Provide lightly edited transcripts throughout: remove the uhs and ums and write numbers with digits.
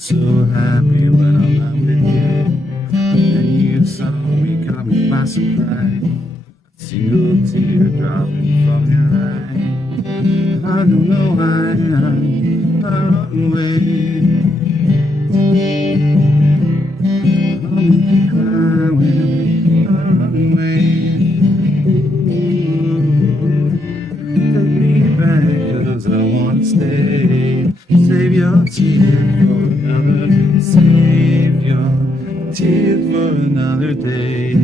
so happy when I'm out with you. And you saw me coming by surprise. A single tear dropping from your eye. I don't know why I run away. I'll make you cry when I run away. Take me back 'cause I wanna stay. Save your tears for another. Save your tears for another day.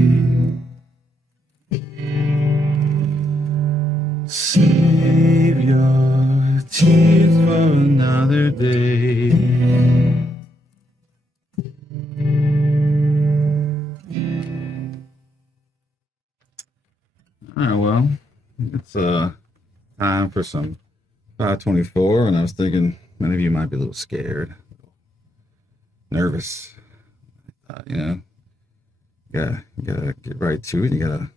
Save your tears for another day. All right, well, it's time for some 524, and I was thinking many of you might be a little scared, nervous. You gotta get right to it. You gotta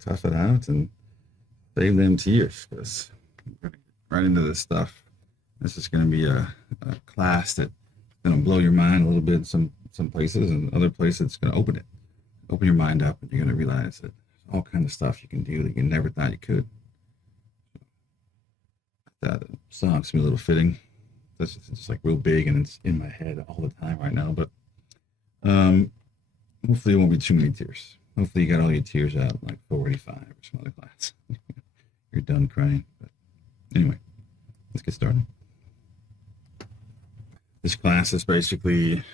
tough it out and save them tears, because right into this stuff. This is going to be a class that's going to blow your mind a little bit in some places, and other places it's going to open your mind up, and you're going to realize that there's all kinds of stuff you can do that you never thought you could. That song's a little fitting. That's just like real big, and it's in my head all the time right now. But hopefully it won't be too many tears. Hopefully you got all your tears out like 485 or some other class. You're done crying. But anyway, let's get started. This class is basically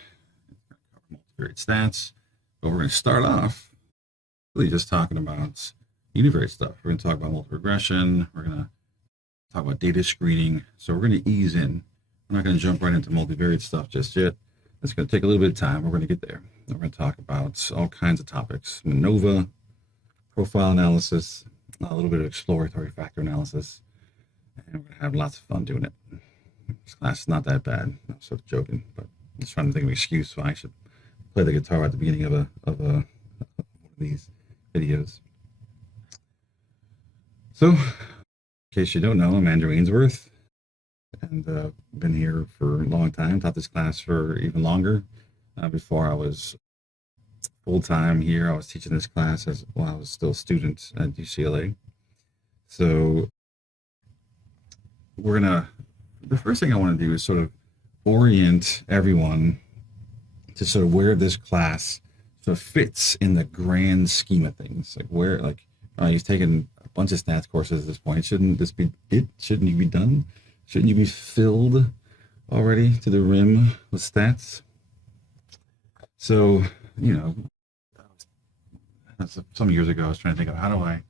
multivariate stats, but we're going to start off really just talking about univariate stuff. We're going to talk about multi-regression. We're going to talk about data screening. So we're going to ease in. We're not going to jump right into multivariate stuff just yet. It's going to take a little bit of time. We're going to get there. We're going to talk about all kinds of topics: ANOVA, profile analysis, a little bit of exploratory factor analysis, and we're going to have lots of fun doing it. This class is not that bad. I'm sort of joking, but I'm just trying to think of an excuse why I should play the guitar at the beginning of one of these videos. So, in case you don't know, I'm Andrew Ainsworth, and been here for a long time. Taught this class for even longer. Before I was full-time here, I was teaching this class while I was still a student at UCLA. So the first thing I want to do is sort of orient everyone to sort of where this class sort of fits in the grand scheme of things. Like where, you've taken a bunch of stats courses at this point. Shouldn't this be it? Shouldn't you be done? Shouldn't you be filled already to the rim with stats? So, some years ago, I was trying to think of how do I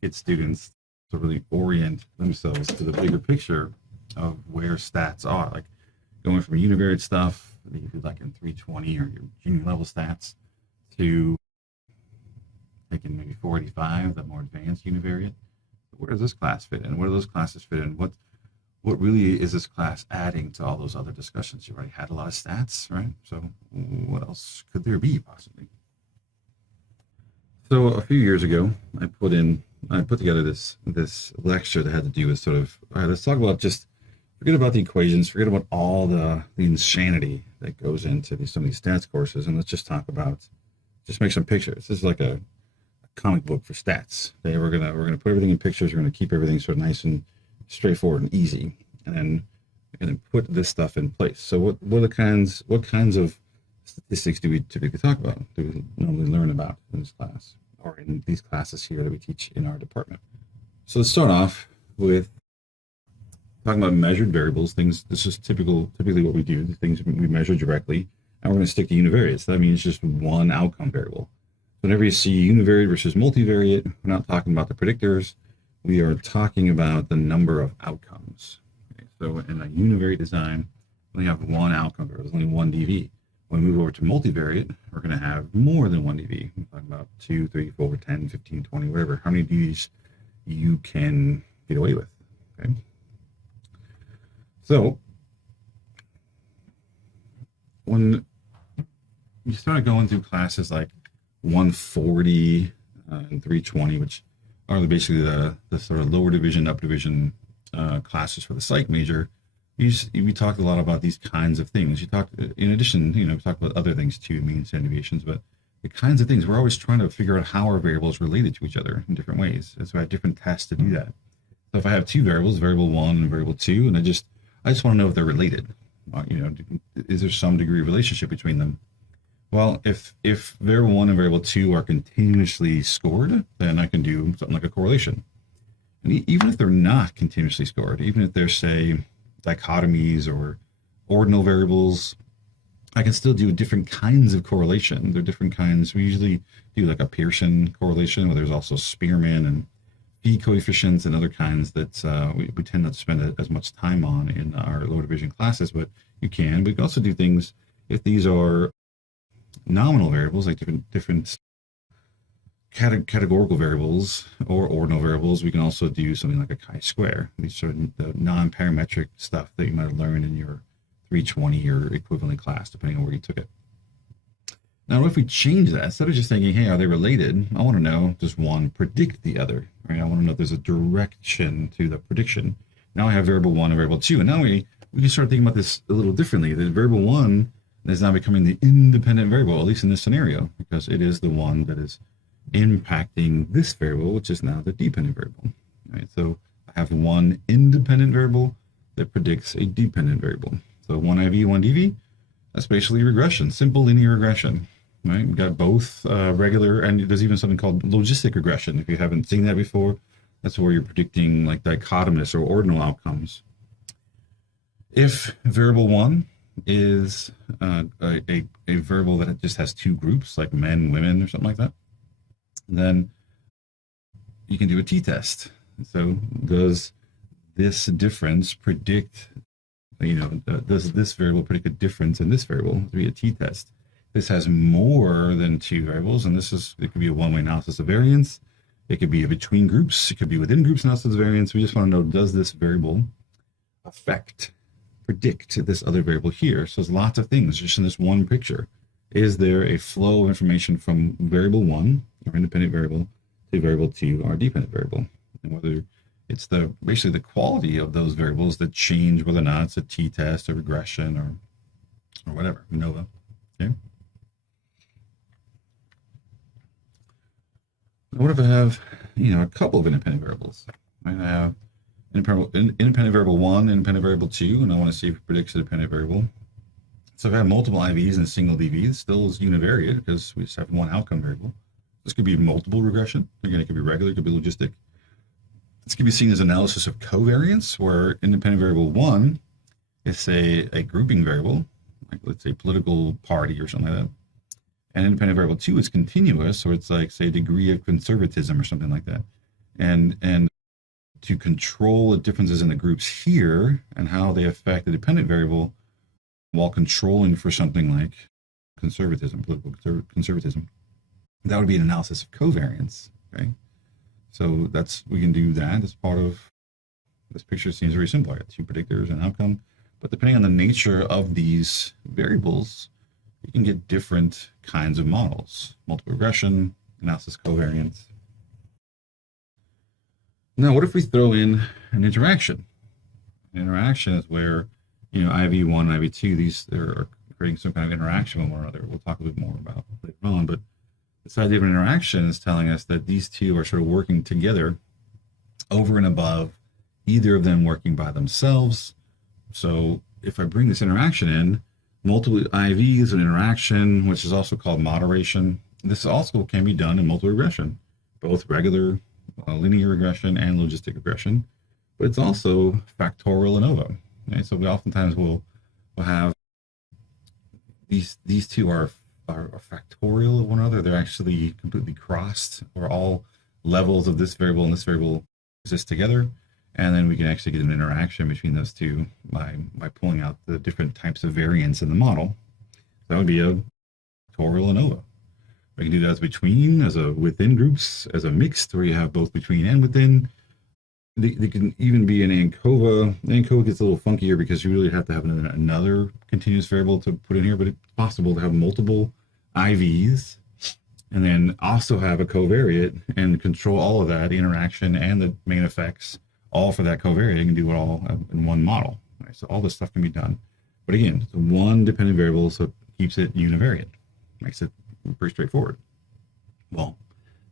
get students to really orient themselves to the bigger picture of where stats are, like going from univariate stuff that you do like in 320 or your junior level stats to taking maybe 485, the more advanced univariate. Where does this class fit in? Where do those classes fit in? What really is this class adding to all those other discussions? You already had a lot of stats, right? So what else could there be possibly? So a few years ago, I put together this lecture that had to do with sort of, all right, let's talk about forget about the equations, forget about all the insanity that goes into some of these stats courses, and let's just make some pictures. This is like a comic book for stats. Okay, we're gonna put everything in pictures. We're gonna keep everything sort of nice and straightforward and easy, and then we're gonna put this stuff in place. So what kinds of statistics do we typically talk about? Do we normally learn about in this class, or in these classes here that we teach in our department? So let's start off with talking about measured variables. Things. This is typically what we do. The things we measure directly, and we're going to stick to univariates. That means just one outcome variable. Whenever you see univariate versus multivariate, we're not talking about the predictors. We are talking about the number of outcomes. Okay, so in a univariate design, we have one outcome variable. There's only one DV. When we move over to multivariate, we're going to have more than one DV. We're talking about 2, 3, 4, 10, 15, 20, whatever. How many DVs you can get away with. Okay. So when you start going through classes like 140 and 320, which are basically the sort of lower division, up division classes for the psych major, we talked a lot about these kinds of things. You talked, in addition, we talked about other things too, mean standard deviations, but the kinds of things we're always trying to figure out how our variables related to each other in different ways. And so I have different tests to do that. So if I have two variables, variable 1 and variable 2, and I just want to know if they're related. Is there some degree of relationship between them? Well, if variable 1 and variable 2 are continuously scored, then I can do something like a correlation. And even if they're not continuously scored, even if they're, say, dichotomies or ordinal variables, I can still do different kinds of correlation. There are different kinds. We usually do like a Pearson correlation, where there's also Spearman and phi coefficients and other kinds that we tend not to spend as much time on in our lower division classes, but you can. We can also do things if these are nominal variables, like different categorical variables or ordinal variables. We can also do something like a chi-square. These are the non-parametric stuff that you might have learned in your 320 or equivalent class, depending on where you took it. Now, what if we change that? Instead of just thinking, hey, are they related? I want to know, does one predict the other? Right? I want to know if there's a direction to the prediction. Now I have variable 1 and variable 2. And now we can start thinking about this a little differently. The variable 1 is now becoming the independent variable, at least in this scenario, because it is the one that is impacting this variable, which is now the dependent variable. Right? So I have one independent variable that predicts a dependent variable. So 1 IV, 1 DV, that's basically regression, simple linear regression. Right? We've got both regular, and there's even something called logistic regression. If you haven't seen that before, that's where you're predicting like dichotomous or ordinal outcomes. If variable 1 is a variable that just has two groups, like men, women, or something like that, then you can do a t-test. So does this difference predict, does this variable predict a difference in this variable? It would be a t-test. This has more than two variables, and it could be a one-way analysis of variance. It could be a between groups. It could be within groups analysis of variance. We just want to know, does this variable predict this other variable here? So there's lots of things just in this one picture. Is there a flow of information from variable 1, our independent variable, to variable 2, our dependent variable? And whether it's basically the quality of those variables that change whether or not it's a t-test, a regression, or whatever, ANOVA. Okay. What if I have, a couple of independent variables? Right? I have independent variable 1, independent variable 2, and I want to see if it predicts a dependent variable. So if I have multiple IVs and a single DV, it still is univariate because we just have one outcome variable. This could be multiple regression. Again, it could be regular, it could be logistic. This could be seen as analysis of covariance, where independent variable 1 is, say, a grouping variable, like let's say political party or something like that. And independent variable 2 is continuous, so it's like, say, degree of conservatism or something like that. And to control the differences in the groups here and how they affect the dependent variable while controlling for something like conservatism, political conservatism, that would be an analysis of covariance. Okay, so we can do that as part of this picture. Seems very simple. I got two predictors and outcome, but depending on the nature of these variables, you can get different kinds of models: multiple regression, analysis covariance. Now, what if we throw in an interaction? An interaction is where, IV1 and IV2, they're creating some kind of interaction with one another. We'll talk a bit more about later on, but this idea of an interaction is telling us that these two are sort of working together over and above either of them working by themselves. So if I bring this interaction in, multiple IVs, an interaction, which is also called moderation. This also can be done in multiple regression, both regular linear regression and logistic regression, but it's also factorial ANOVA. Okay? So we oftentimes will have these two are factorial of one another. They're actually completely crossed, or all levels of this variable and this variable exist together, and then we can actually get an interaction between those two by pulling out the different types of variance in the model. That would be a factorial ANOVA. We can do that as between, as a within groups, as a mixed, where you have both between and within. They can even be an ANCOVA. ANCOVA gets a little funkier because you really have to have another continuous variable to put in here, but it's possible to have multiple IVs and then also have a covariate and control all of that, the interaction and the main effects, all for that covariate. You can do it all in one model. Right? Right? So all this stuff can be done. But again, it's one dependent variable, so it keeps it univariate. Makes it pretty straightforward. Well,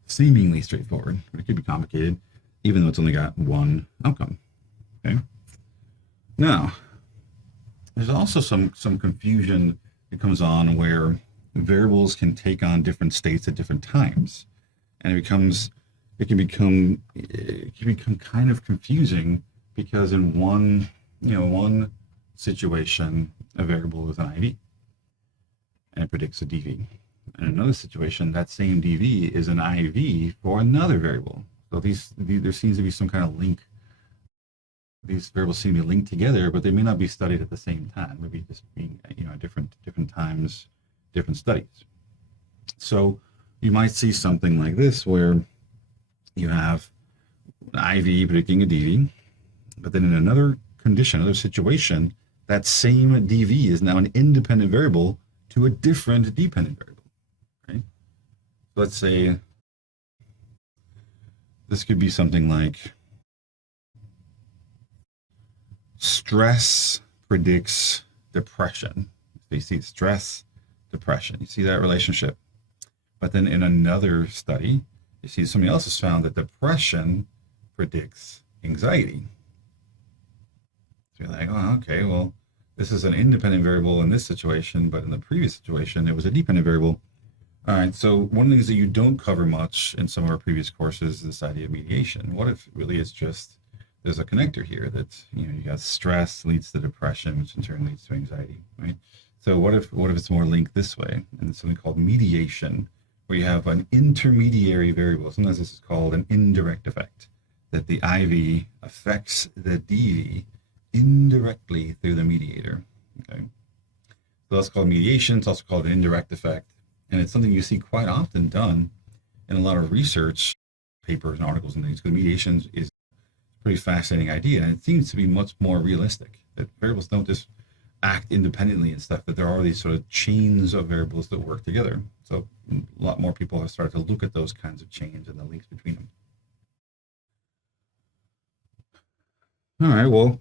seemingly straightforward, but it could be complicated, even though it's only got one outcome. Okay. Now, there's also some confusion that comes on where variables can take on different states at different times, and it can become kind of confusing because in one situation a variable is an IV and it predicts a DV. In another situation, that same DV is an IV for another variable. So there seems to be some kind of link. These variables seem to be linked together, but they may not be studied at the same time. Maybe just being different times, different studies. So you might see something like this where you have an IV predicting a DV, but then in another condition, another situation, that same DV is now an independent variable to a different dependent variable. Right? Let's say this could be something like stress predicts depression. So you see stress, depression. You see that relationship. But then in another study, you see somebody else has found that depression predicts anxiety. So you're like, oh, okay, well, this is an independent variable in this situation, but in the previous situation, it was a dependent variable. All right, so one of the things that you don't cover much in some of our previous courses is this idea of mediation. What if really it's just there's a connector here that you got stress leads to depression, which in turn leads to anxiety, right? So what if it's more linked this way, and it's something called mediation, where you have an intermediary variable. Sometimes this is called an indirect effect, that the IV affects the DV indirectly through the mediator. Okay, so that's called mediation. It's also called an indirect effect, and it's something you see quite often done in a lot of research papers and articles and things. Because mediation is a pretty fascinating idea, and it seems to be much more realistic. That variables don't just act independently and stuff, but there are these sort of chains of variables that work together. So a lot more people have started to look at those kinds of chains and the links between them. All right, well,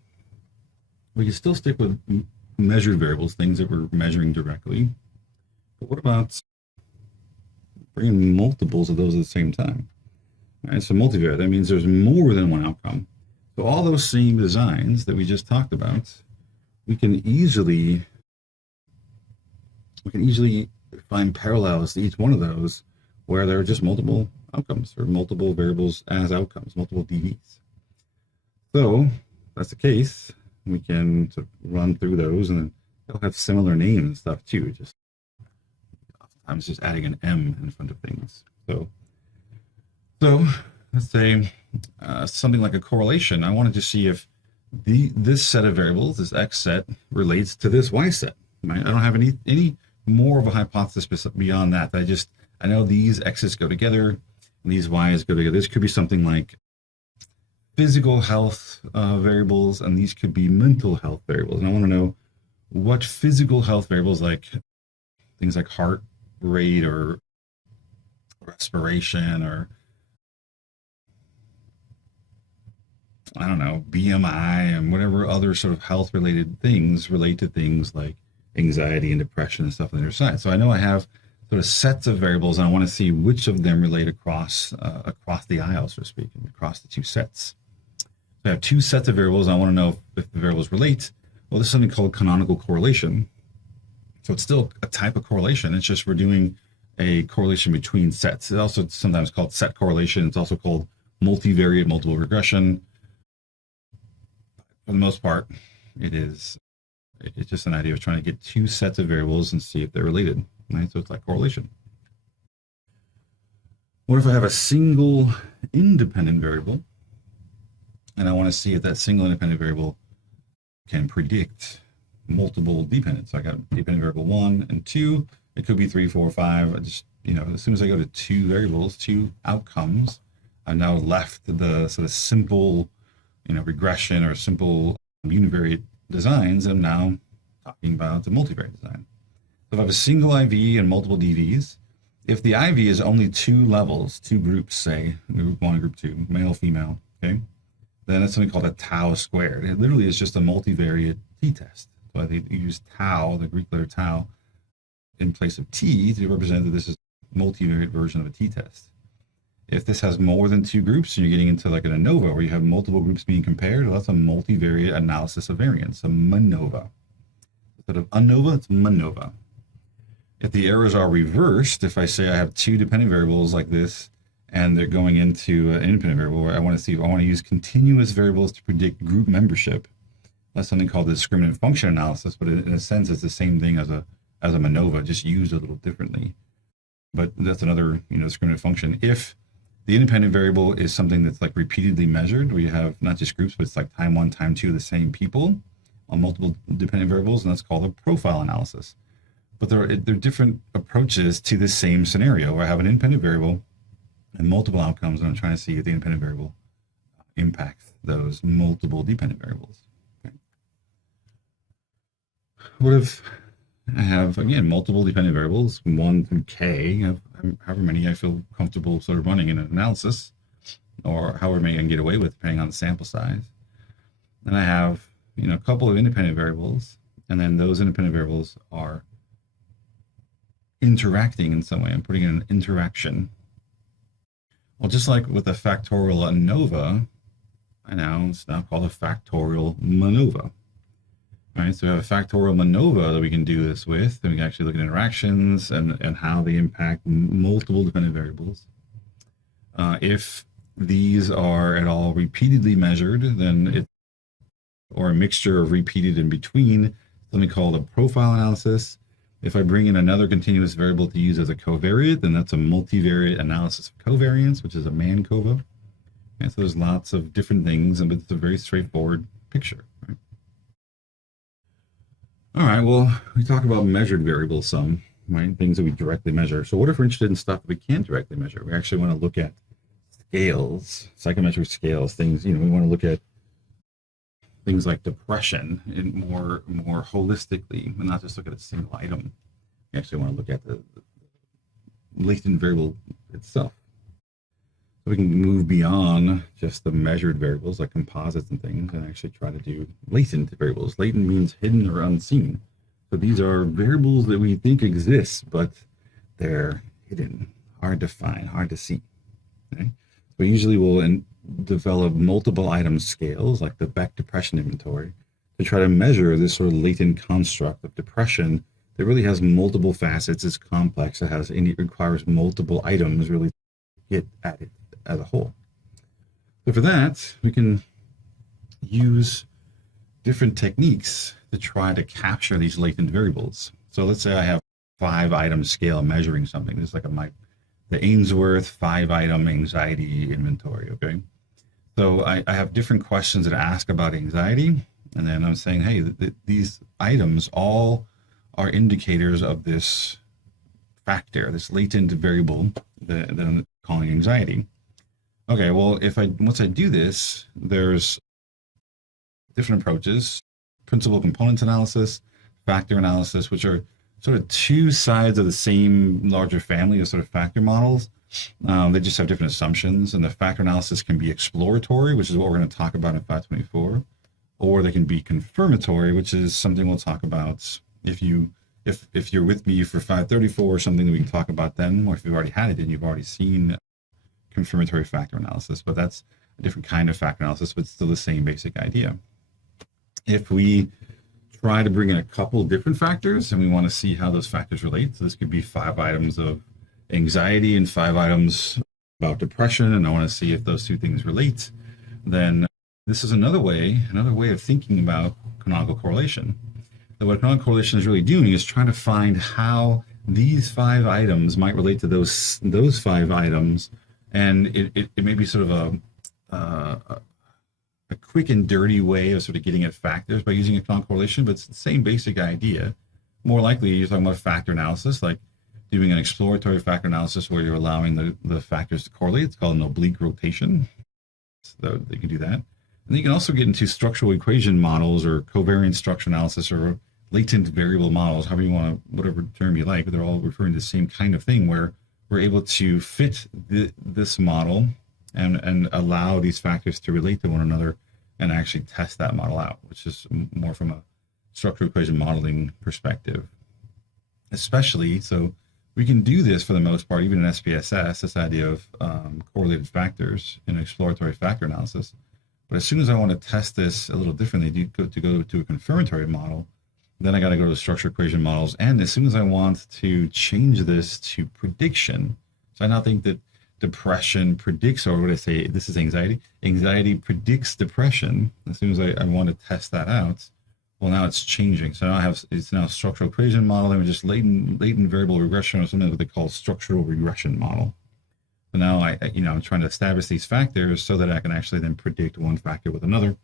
we can still stick with measured variables, things that we're measuring directly. But what about bringing multiples of those at the same time? All right, so multivariate, that means there's more than one outcome. So all those same designs that we just talked about, we can easily find parallels to each one of those where there are just multiple outcomes or multiple variables as outcomes, multiple DVs. So if that's the case, we can sort of run through those, and they'll have similar names and stuff too. Just oftentimes just adding an M in front of things. So let's say something like a correlation. I wanted to see if this set of variables, this X set, relates to this Y set. Right? I don't have any more of a hypothesis beyond that. I know these X's go together and these Y's go together. This could be something like physical health variables, and these could be mental health variables. And I want to know what physical health variables, like things like heart rate or respiration or I don't know, BMI and whatever other sort of health related things relate to things like anxiety and depression and stuff on the other side. So I know I have sort of sets of variables, and I want to see which of them relate across the aisle, so to speak, across the two sets. So I have two sets of variables, and I want to know if the variables relate. Well, this is something called canonical correlation. So it's still a type of correlation. It's just we're doing a correlation between sets. It's also sometimes called set correlation. It's also called multivariate multiple regression. For the most part, it's just an idea of trying to get two sets of variables and see if they're related. Right? So it's like correlation. What if I have a single independent variable and I want to see if that single independent variable can predict multiple dependents? So I got dependent variable 1 and 2. It could be 3, 4, 5. I just, as soon as I go to two variables, two outcomes, I've now left the sort of simple regression or simple univariate designs. I'm now talking about the multivariate design. So if I have a single IV and multiple DVs, if the IV is only two levels, two groups, say group 1 and group 2, male, female, okay, then it's something called a tau squared. It literally is just a multivariate t-test. So they use tau, the Greek letter tau, in place of t to represent that this is a multivariate version of a t-test. If this has more than two groups, and you're getting into like an ANOVA where you have multiple groups being compared, well, that's a multivariate analysis of variance, a MANOVA. Instead of ANOVA, it's MANOVA. If the errors are reversed, if I say I have two dependent variables like this, and they're going into an independent variable where I want to use continuous variables to predict group membership, that's something called the discriminant function analysis, but in a sense, it's the same thing as a MANOVA, just used a little differently. But that's another, discriminant function. If the independent variable is something that's like repeatedly measured, where you have not just groups, but it's like time one, time two of the same people on multiple dependent variables, and that's called a profile analysis. But there are different approaches to this same scenario where I have an independent variable and multiple outcomes, and I'm trying to see if the independent variable impacts those multiple dependent variables. Okay. What if I have, again, multiple dependent variables, 1 through k, however many I feel comfortable sort of running in an analysis, or however many I can get away with depending on the sample size. And I have, a couple of independent variables, and then those independent variables are interacting in some way. I'm putting in an interaction. Well, just like with a factorial ANOVA, it's now called a factorial MANOVA. All right, so we have a factorial MANOVA that we can do this with, and we can actually look at interactions and how they impact multiple dependent variables. If these are at all repeatedly measured, then or a mixture of repeated in between, something called a profile analysis. If I bring in another continuous variable to use as a covariate, then that's a multivariate analysis of covariance, which is a MANCOVA. And so there's lots of different things, but it's a very straightforward picture. Right? All right, well, we talk about measured variables some, right? Things that we directly measure. So what if we're interested in stuff that we can't directly measure? We actually want to look at scales, psychometric scales, things, we want to look at things like depression in more holistically, and not just look at a single item. We actually want to look at the latent variable itself. So we can move beyond just the measured variables like composites and things, and actually try to do latent variables. Latent means hidden or unseen. So these are variables that we think exist, but they're hidden, hard to find, hard to see. Okay? So usually we'll develop multiple item scales like the Beck depression inventory to try to measure this sort of latent construct of depression that really has multiple facets, it's complex, it requires multiple items really to get at it as a whole. So for that, we can use different techniques to try to capture these latent variables. So let's say I have 5-item scale measuring something. This is like the Ainsworth 5-item anxiety inventory, okay? So I have different questions that I ask about anxiety, and then I'm saying, hey, these items all are indicators of this factor, this latent variable that I'm calling anxiety. Okay, well, once I do this, there's different approaches: principal components analysis, factor analysis, which are sort of two sides of the same larger family of sort of factor models. They just have different assumptions, and the factor analysis can be exploratory, which is what we're going to talk about in 524, or they can be confirmatory, which is something we'll talk about if you're with me for 534, or something that we can talk about then, or if you've already had it and you've already seen confirmatory factor analysis. But that's a different kind of factor analysis, but still the same basic idea. If we try to bring in a couple different factors and we want to see how those factors relate, so this could be 5 items of anxiety and 5 items about depression, and I want to see if those two things relate, then this is another way of thinking about canonical correlation. So what canonical correlation is really doing is trying to find how these 5 items might relate to those 5 items, and it may be sort of a quick and dirty way of sort of getting at factors by using a canonical correlation, but it's the same basic idea. More likely, you're talking about factor analysis, like doing an exploratory factor analysis where you're allowing the factors to correlate. It's called an oblique rotation. So you can do that. And then you can also get into structural equation models or covariance structure analysis or latent variable models, however you want to, whatever term you like, but they're all referring to the same kind of thing where we're able to fit this model and allow these factors to relate to one another and actually test that model out, which is more from structural equation modeling perspective, especially so we can do this for the most part, even in SPSS, this idea of correlated factors in exploratory factor analysis. But as soon as I want to test this a little differently, to go to a confirmatory model, then I got to go to structural equation models. And as soon as I want to change this to prediction, so I now think that depression predicts, or what I say, this is anxiety. Anxiety predicts depression. As soon as I want to test that out, well, now it's changing. So now it's now structural equation modeling, or just latent variable regression, or something that they call structural regression model. So now I'm trying to establish these factors so that I can actually then predict one factor with another.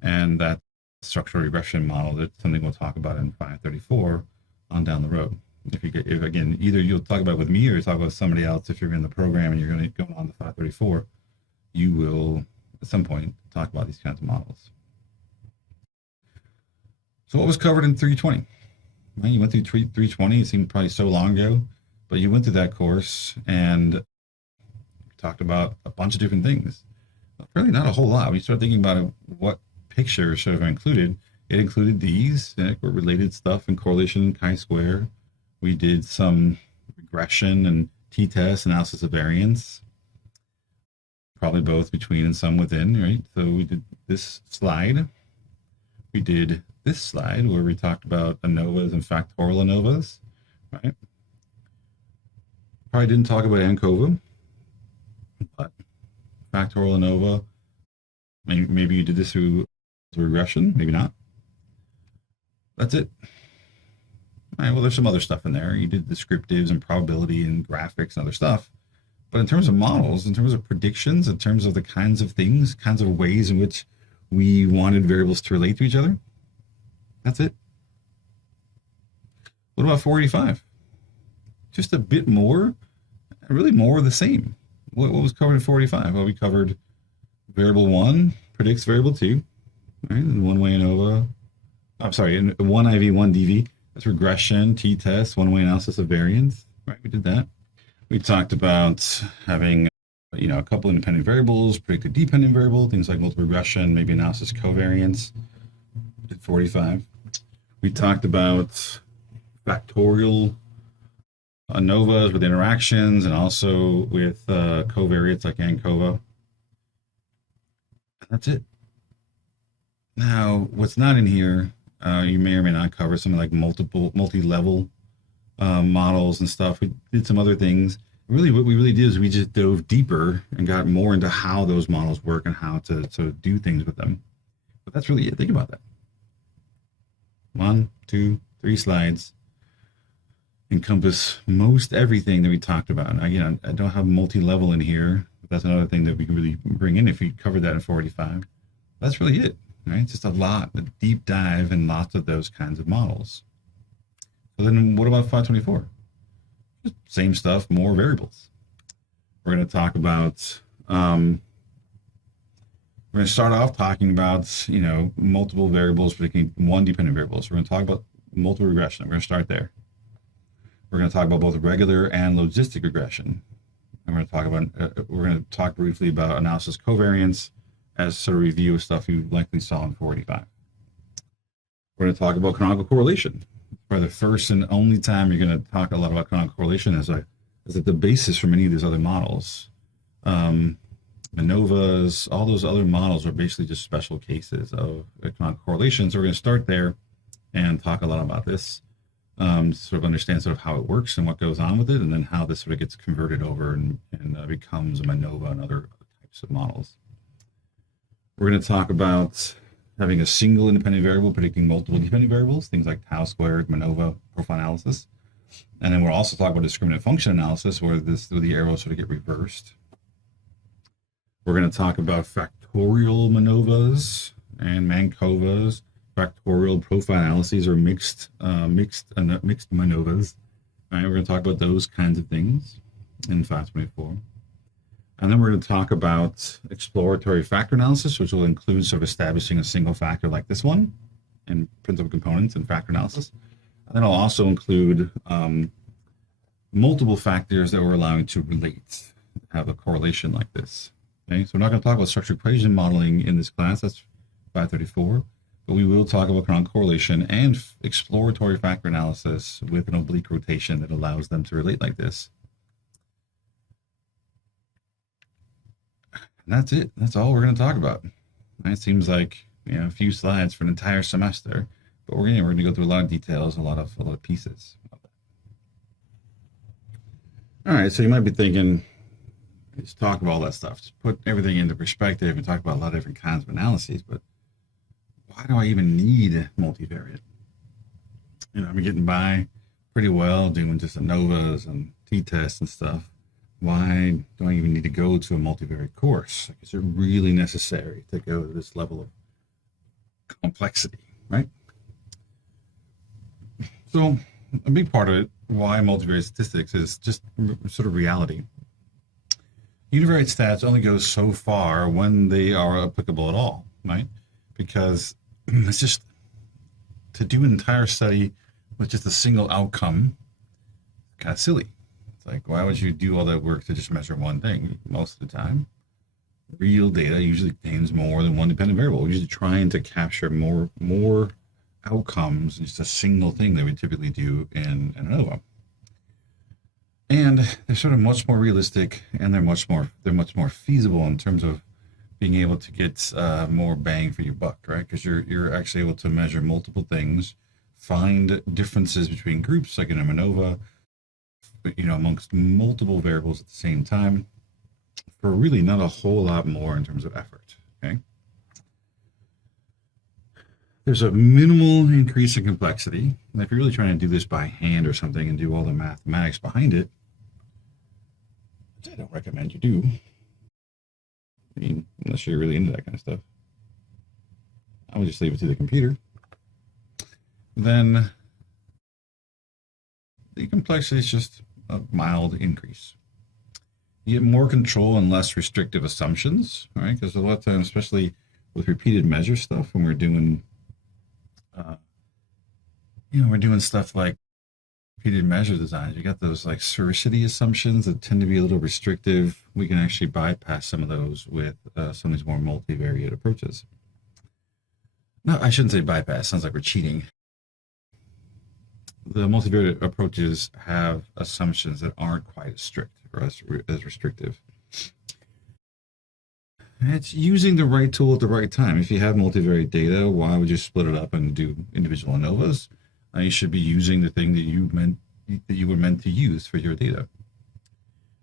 And that structural regression model, that's something we'll talk about in 534 on down the road. If again, either you'll talk about it with me or you talk about somebody else. If you're in the program and you're going to go on to 534, you will at some point talk about these kinds of models. So what was covered in 320? Well, you went through 320. It seemed probably so long ago, but you went through that course and talked about a bunch of different things. Really not a whole lot. When you start thinking about it, what pictures should have included, it included these related stuff and correlation, chi-square. We did some regression and t-test, analysis of variance, probably both between and some within, right? So we did this slide. We did this slide where we talked about ANOVAs and factorial ANOVAs, right? Probably didn't talk about ANCOVA, but factorial ANOVA, maybe you did this through regression, maybe not. That's it. All right, well, there's some other stuff in there. You did descriptives and probability and graphics and other stuff. But in terms of models, in terms of predictions, in terms of the kinds of things, kinds of ways in which we wanted variables to relate to each other, that's it. What about 485? Just a bit more, really more of the same. What was covered in 485? Well, we covered variable 1 predicts variable 2, right? And one-way ANOVA. I'm sorry, one IV, one DV. That's regression, t-test, one-way analysis of variance, right? We did that. We talked about having, a couple independent variables, predicted dependent variable, things like multiple regression, maybe analysis covariance. We did 45. We talked about factorial ANOVAs with interactions and also with covariates like ANCOVA. That's it. Now, what's not in here, you may or may not cover something like multi-level models and stuff. We did some other things. Really, what we really did is we just dove deeper and got more into how those models work and how to sort of do things with them. But that's really it. Think about that. 1, 2, 3 slides encompass most everything that we talked about. And again, I don't have multi-level in here, but that's another thing that we can really bring in if we covered that in 485. That's really it. Right? Just a deep dive in lots of those kinds of models. So then what about 524? Just same stuff, more variables. We're going to talk about, we're going to start off talking about, multiple variables predicting one dependent variable. So we're going to talk about multiple regression. We're going to start there. We're going to talk about both regular and logistic regression. And we're going to talk briefly about analysis covariance, as sort of review of stuff you likely saw in 485. We're going to talk about canonical correlation. For the first and only time you're going to talk a lot about canonical correlation as the basis for many of these other models. ANOVAs, all those other models are basically just special cases of canonical correlation. So we're going to start there and talk a lot about this, sort of understand sort of how it works and what goes on with it, and then how this sort of gets converted over and becomes a ANOVA and other types of models. We're going to talk about having a single independent variable predicting multiple dependent variables, things like tau squared, MANOVA, profile analysis. And then we'll also talk about discriminant function analysis, where the arrows sort of get reversed. We're going to talk about factorial MANOVAs and MANCOVAs, factorial profile analyses, or mixed MANOVAs. All right, we're going to talk about those kinds of things in 524. And then we're going to talk about exploratory factor analysis, which will include sort of establishing a single factor like this one in principal components and factor analysis. And then I'll also include multiple factors that we're allowing to relate, have a correlation like this. Okay, so we're not going to talk about structural equation modeling in this class. That's 534. but we will talk about canonical correlation and exploratory factor analysis with an oblique rotation that allows them to relate like this. And that's it. That's all we're going to talk about. It seems like, you know, a few slides for an entire semester, but we're going to go through a lot of details, a lot of pieces. All right, so you might be thinking, just talk about all that stuff, just put everything into perspective and talk about a lot of different kinds of analyses, but why do I even need multivariate? You know, I'm getting by pretty well doing just ANOVAs and t-tests and stuff. Why do I even need to go to a multivariate course? Like, is it really necessary to go to this level of complexity, right? So a big part of it, why multivariate statistics, is just sort of reality. Univariate stats only go so far when they are applicable at all, right? Because it's just, to do an entire study with just a single outcome, kind of silly. It's like, why would you do all that work to just measure one thing? Most of the time, real data usually contains more than one dependent variable. We're usually trying to capture more outcomes in just a single thing that we typically do in an ANOVA. And they're sort of much more realistic, and they're much more feasible in terms of being able to get more bang for your buck, right? Because you're actually able to measure multiple things, find differences between groups, like in a ANOVA, you know, amongst multiple variables at the same time, for really not a whole lot more in terms of effort. Okay. There's a minimal increase in complexity. And if you're really trying to do this by hand or something and do all the mathematics behind it, which I don't recommend you do, I mean, unless you're really into that kind of stuff, I would just leave it to the computer. Then the complexity is just a mild increase. You get more control and less restrictive assumptions, right? Because a lot of times, especially with repeated measure stuff, when we're doing we're doing stuff like repeated measure designs, you got those like sphericity assumptions that tend to be a little restrictive. We can actually bypass some of those with some of these more multivariate approaches. No, I shouldn't say bypass. Sounds like we're cheating. The multivariate approaches have assumptions that aren't quite as strict or as restrictive. It's using the right tool at the right time. If you have multivariate data, why would you split it up and do individual ANOVAs? You should be using the thing that you were meant to use for your data.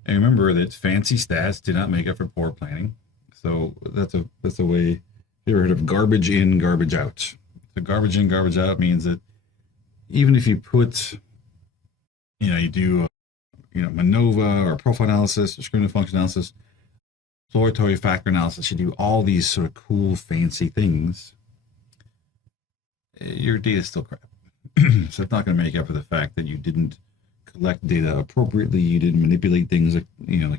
And remember that fancy stats do not make up for poor planning. So that's a way. You ever heard of garbage in, garbage out? So garbage in, garbage out means that even if you put, you do, MANOVA or profile analysis or discriminant function analysis, exploratory factor analysis, you do all these sort of cool, fancy things, your data is still crap. So it's not going to make up for the fact that you didn't collect data appropriately, you didn't manipulate things like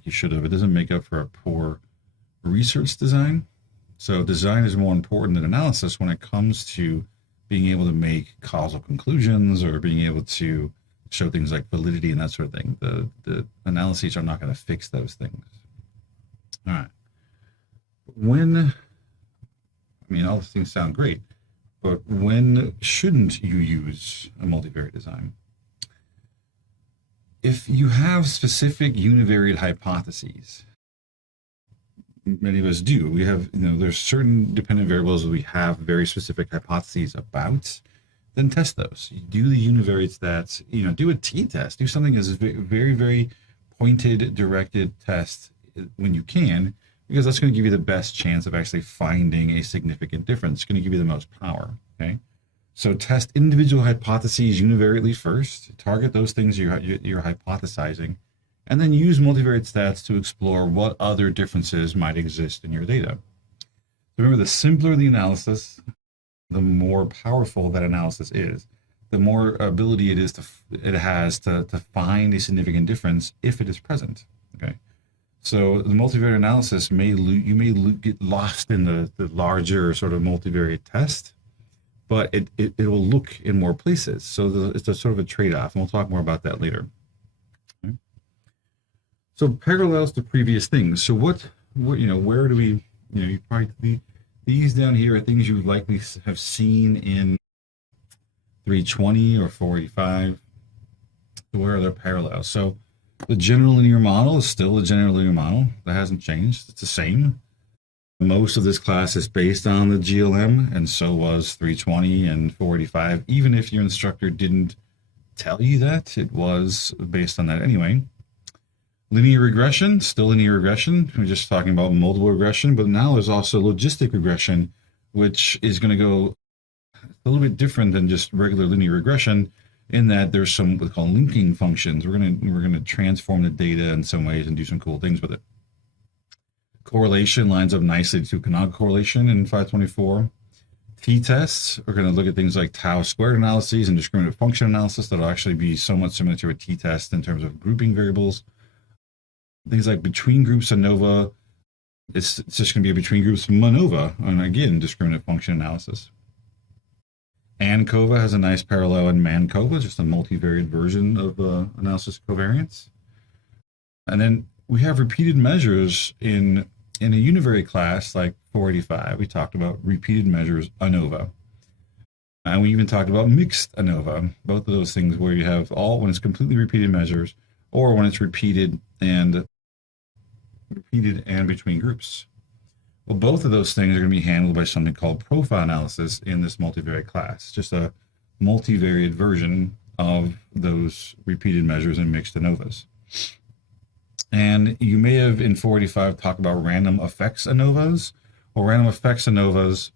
you should have. It doesn't make up for a poor research design. So design is more important than analysis when it comes to being able to make causal conclusions or being able to show things like validity and that sort of thing. The analyses are not going to fix those things. All right. All these things sound great, but when shouldn't you use a multivariate design? If you have specific univariate hypotheses, many of us do. We have, there's certain dependent variables that we have very specific hypotheses about, then test those. You do the univariate stats, do a t-test, do something as very, very pointed, directed test when you can, because that's going to give you the best chance of actually finding a significant difference. It's going to give you the most power, okay? So test individual hypotheses univariately first, target those things you're hypothesizing, and then use multivariate stats to explore what other differences might exist in your data. Remember, the simpler the analysis, the more powerful that analysis is, the more ability it has to find a significant difference if it is present, okay? So the multivariate analysis you may get lost in the larger sort of multivariate test, but it will look in more places. So it's a sort of a trade-off, and we'll talk more about that later. Okay. So parallels to previous things. So where do we, These down here are things you would likely have seen in 320 or 485. Where are their parallels? So the general linear model is still a general linear model. That hasn't changed. It's the same. Most of this class is based on the GLM, and so was 320 and 485. Even if your instructor didn't tell you that, it was based on that anyway. Linear regression, still linear regression. We're just talking about multiple regression, but now there's also logistic regression, which is going to go a little bit different than just regular linear regression in that there's some what we call linking functions. We're gonna transform the data in some ways and do some cool things with it. Correlation lines up nicely to canonical correlation in 524. T-tests, we're going to look at things like tau squared analyses and discriminant function analysis that'll actually be somewhat similar to a t-test in terms of grouping variables. Things like between groups ANOVA, it's just going to be a between groups MANOVA, and again, discriminant function analysis. ANCOVA has a nice parallel in MANCOVA, just a multivariate version of analysis covariance. And then we have repeated measures in a univariate class like 485. We talked about repeated measures ANOVA. And we even talked about mixed ANOVA, both of those things where you have all when it's completely repeated measures or when it's repeated and between groups. Well, both of those things are going to be handled by something called profile analysis in this multivariate class, just a multivariate version of those repeated measures and mixed ANOVAs. And you may have in 485 talked about random effects ANOVAs, or random effects ANOVAs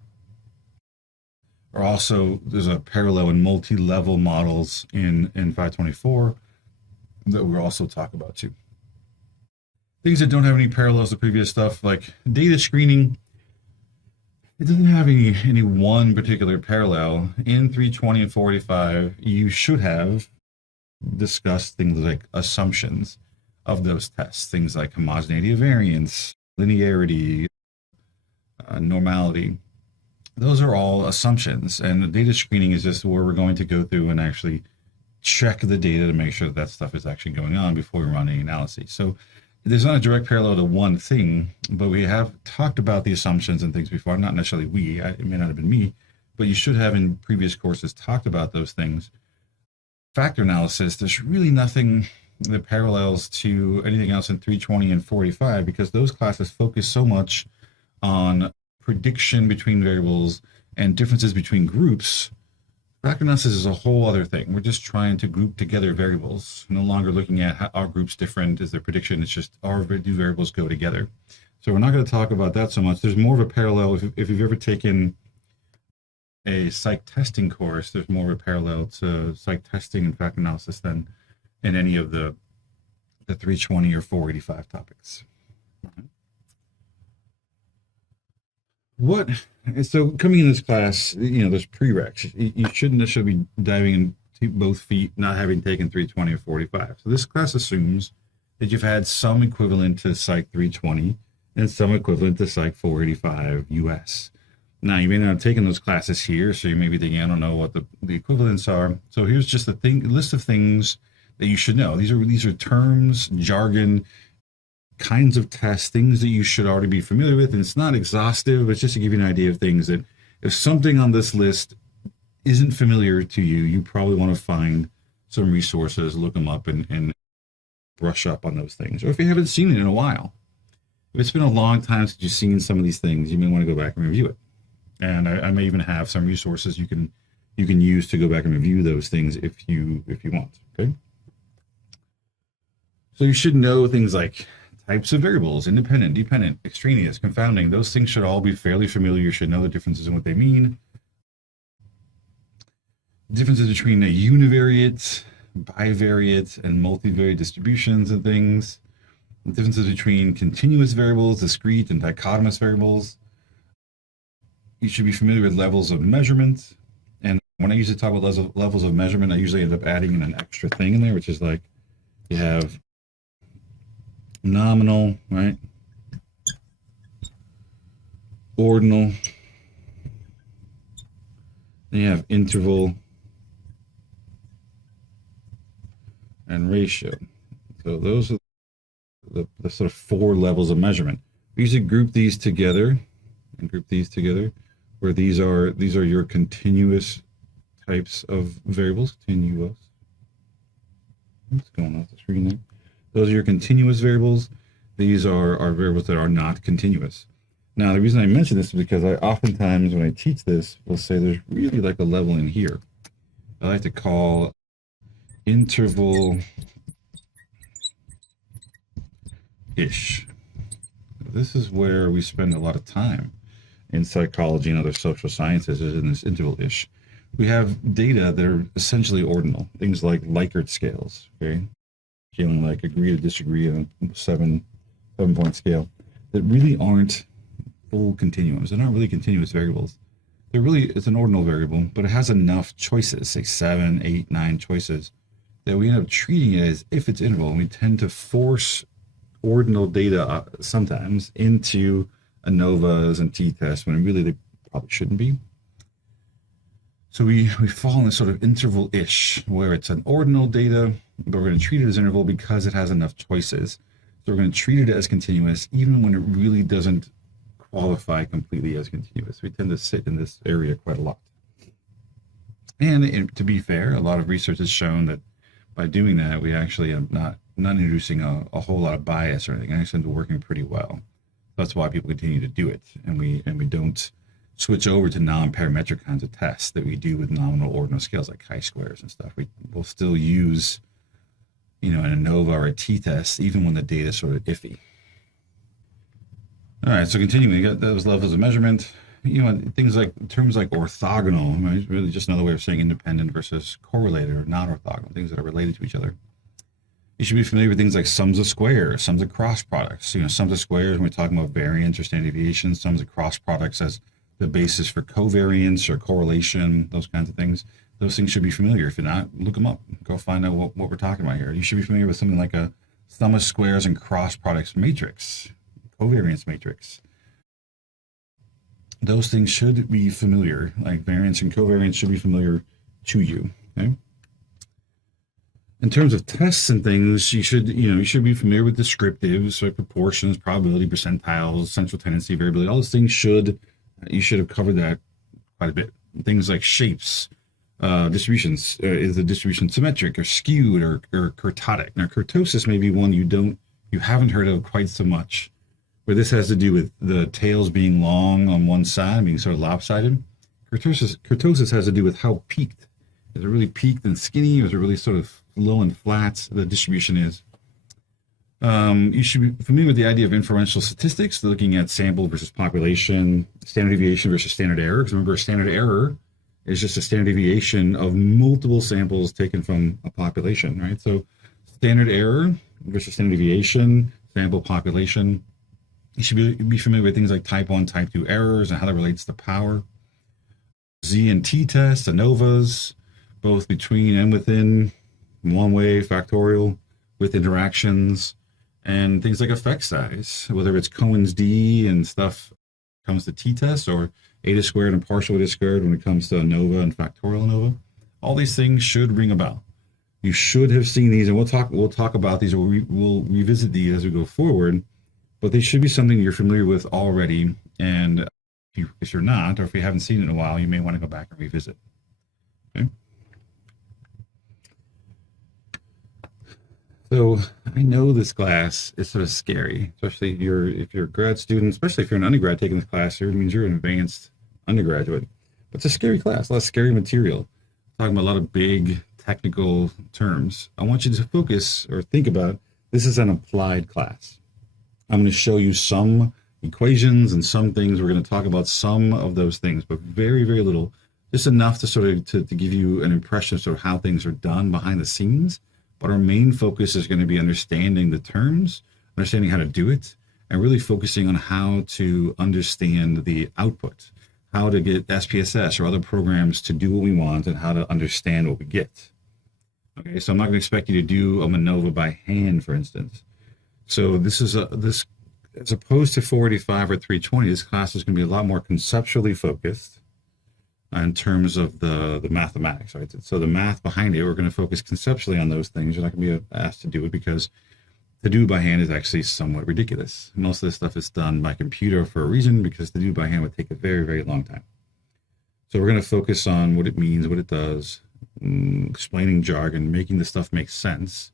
are also, there's a parallel in multi-level models in 524 that we'll also talk about too. Things that don't have any parallels to previous stuff, like data screening, it doesn't have any one particular parallel. In 320 and 485, you should have discussed things like assumptions of those tests, things like homogeneity of variance, linearity, normality. Those are all assumptions, and the data screening is just where we're going to go through and actually check the data to make sure that stuff is actually going on before we run any analysis. So there's not a direct parallel to one thing, but we have talked about the assumptions and things before. Not necessarily it may not have been me, but you should have in previous courses talked about those things. Factor analysis, there's really nothing that parallels to anything else in 320 and 485 because those classes focus so much on prediction between variables and differences between groups. Factor analysis is a whole other thing. We're just trying to group together variables, no longer looking at how our group's different. Is their prediction? It's just do variables go together? So we're not going to talk about that so much. There's more of a parallel. If you've ever taken a psych testing course, there's more of a parallel to psych testing and factor analysis than in any of the 320 or 485 topics. So coming in this class, there's prereqs. You shouldn't necessarily be diving into both feet, not having taken 320 or 485. So this class assumes that you've had some equivalent to Psych 320 and some equivalent to Psych 485 US. Now, you may not have taken those classes here, so you may be thinking, I don't know what the equivalents are. So here's just a list of things that you should know. These are terms, jargon, kinds of tests, things that you should already be familiar with. And it's not exhaustive, but it's just to give you an idea of things that if something on this list isn't familiar to you, you probably want to find some resources, look them up and brush up on those things. Or if you haven't seen it in a while, if it's been a long time since you've seen some of these things, you may want to go back and review it. And I may even have some resources you can use to go back and review those things if you want. Okay. So you should know things like types of variables, independent, dependent, extraneous, confounding. Those things should all be fairly familiar. You should know the differences in what they mean. Differences between a univariate, bivariate, and multivariate distributions and things. Differences between continuous variables, discrete, and dichotomous variables. You should be familiar with levels of measurement. And when I usually talk about levels of measurement, I usually end up adding in an extra thing in there, which is like you have nominal, right? Ordinal. Then you have interval and ratio. So those are the sort of 4 levels of measurement. We usually group these together and group these together, where these are your continuous types of variables. Continuous. What's going on with the screen there? Those are your continuous variables. These are variables that are not continuous. Now, the reason I mention this is because I oftentimes, when I teach this, will say there's really like a level in here I like to call interval-ish. This is where we spend a lot of time in psychology and other social sciences, is in this interval-ish. We have data that are essentially ordinal, things like Likert scales, okay? Feeling like agree to disagree on a seven-point scale, that really aren't full continuums. They're not really continuous variables. It's an ordinal variable, but it has enough choices, say 7, 8, 9 choices, that we end up treating it as if it's interval. And we tend to force ordinal data sometimes into ANOVAs and t-tests when really they probably shouldn't be. So we fall in this sort of interval-ish, where it's an ordinal data, but we're going to treat it as interval because it has enough choices. So we're going to treat it as continuous, even when it really doesn't qualify completely as continuous. We tend to sit in this area quite a lot. And to be fair, a lot of research has shown that by doing that, we actually are not introducing a whole lot of bias or anything. It actually ends up working pretty well. That's why people continue to do it, and we don't switch over to non-parametric kinds of tests that we do with nominal ordinal scales like chi-squares and stuff. We'll still use, an ANOVA or a t-test even when the data is sort of iffy. All right, so continuing, you got those levels of measurement. Things like terms like orthogonal, right? Really just another way of saying independent versus correlated or not orthogonal, things that are related to each other. You should be familiar with things like sums of squares, sums of cross products. Sums of squares when we're talking about variance or standard deviation, sums of cross products as the basis for covariance or correlation, those kinds of things. Those things should be familiar. If you're not, look them up. Go find out what we're talking about here. You should be familiar with something like a sum of squares and cross products matrix, covariance matrix. Those things should be familiar, like variance and covariance should be familiar to you, okay? In terms of tests and things, you should be familiar with descriptives, like proportions, probability, percentiles, central tendency, variability. All those things you should have covered that quite a bit. Things like shapes, distributions. Is the distribution symmetric or skewed or kurtotic? Now, kurtosis may be one you haven't heard of quite so much, where this has to do with the tails being long on one side, being sort of lopsided. Kurtosis has to do with how peaked. Is it really peaked and skinny, or is it really sort of low and flat the distribution is? You should be familiar with the idea of inferential statistics, looking at sample versus population, standard deviation versus standard error. Because remember, standard error is just a standard deviation of multiple samples taken from a population, right? So standard error versus standard deviation, sample population. You should be familiar with things like type 1, type 2 errors and how that relates to power. Z and T tests, ANOVAs, both between and within, one way, factorial, with interactions, and things like effect size, whether it's Cohen's D and stuff comes to t-tests, or eta squared and partial eta squared when it comes to ANOVA and factorial ANOVA. All these things should ring a bell. You should have seen these, and we'll talk about these, or we'll revisit these as we go forward, but they should be something you're familiar with already, and if you're not, or if you haven't seen it in a while, you may want to go back and revisit. Okay. So I know this class is sort of scary, especially if you're a grad student, especially if you're an undergrad taking this class. It means you're an advanced undergraduate. But it's a scary class, a lot of scary material. Talking about a lot of big technical terms. I want you to focus or think about this is an applied class. I'm going to show you some equations and some things. We're going to talk about some of those things, but very, very little. Just enough to sort of to give you an impression of sort of how things are done behind the scenes. But our main focus is going to be understanding the terms, understanding how to do it, and really focusing on how to understand the output, how to get SPSS or other programs to do what we want, and how to understand what we get. Okay, so I'm not going to expect you to do a MANOVA by hand, for instance. So this is this as opposed to 485 or 320, this class is going to be a lot more conceptually focused in terms of the mathematics, right? So the math behind it, we're going to focus conceptually on those things. You're not going to be asked to do it because to do by hand is actually somewhat ridiculous. Most of this stuff is done by computer for a reason, because to do by hand would take a very, very long time. So we're going to focus on what it means, what it does, explaining jargon, making the stuff make sense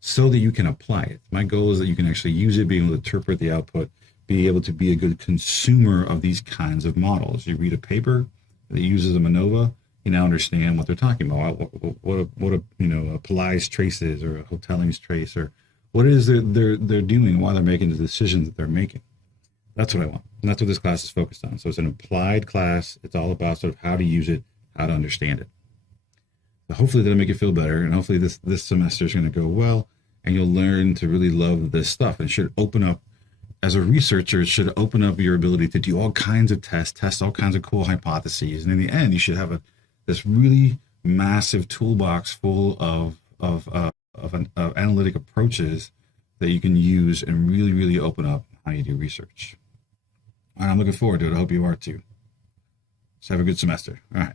so that you can apply it. My goal is that you can actually use it, be able to interpret the output, be able to be a good consumer of these kinds of models. You read a paper that uses a MANOVA, you now understand what they're talking about, what a Poli's trace is, or a Hotelling's trace, or what it is they're doing, why they're making the decisions that they're making. That's what I want. And that's what this class is focused on. So it's an applied class. It's all about sort of how to use it, how to understand it. So hopefully that'll make you feel better. And hopefully this semester is going to go well, and you'll learn to really love this stuff. And it should open up, as a researcher, it should open up your ability to do all kinds of tests, test all kinds of cool hypotheses. And in the end, you should have this really massive toolbox full of analytic approaches that you can use and really, really open up how you do research. All right, I'm looking forward to it. I hope you are too. So have a good semester. All right.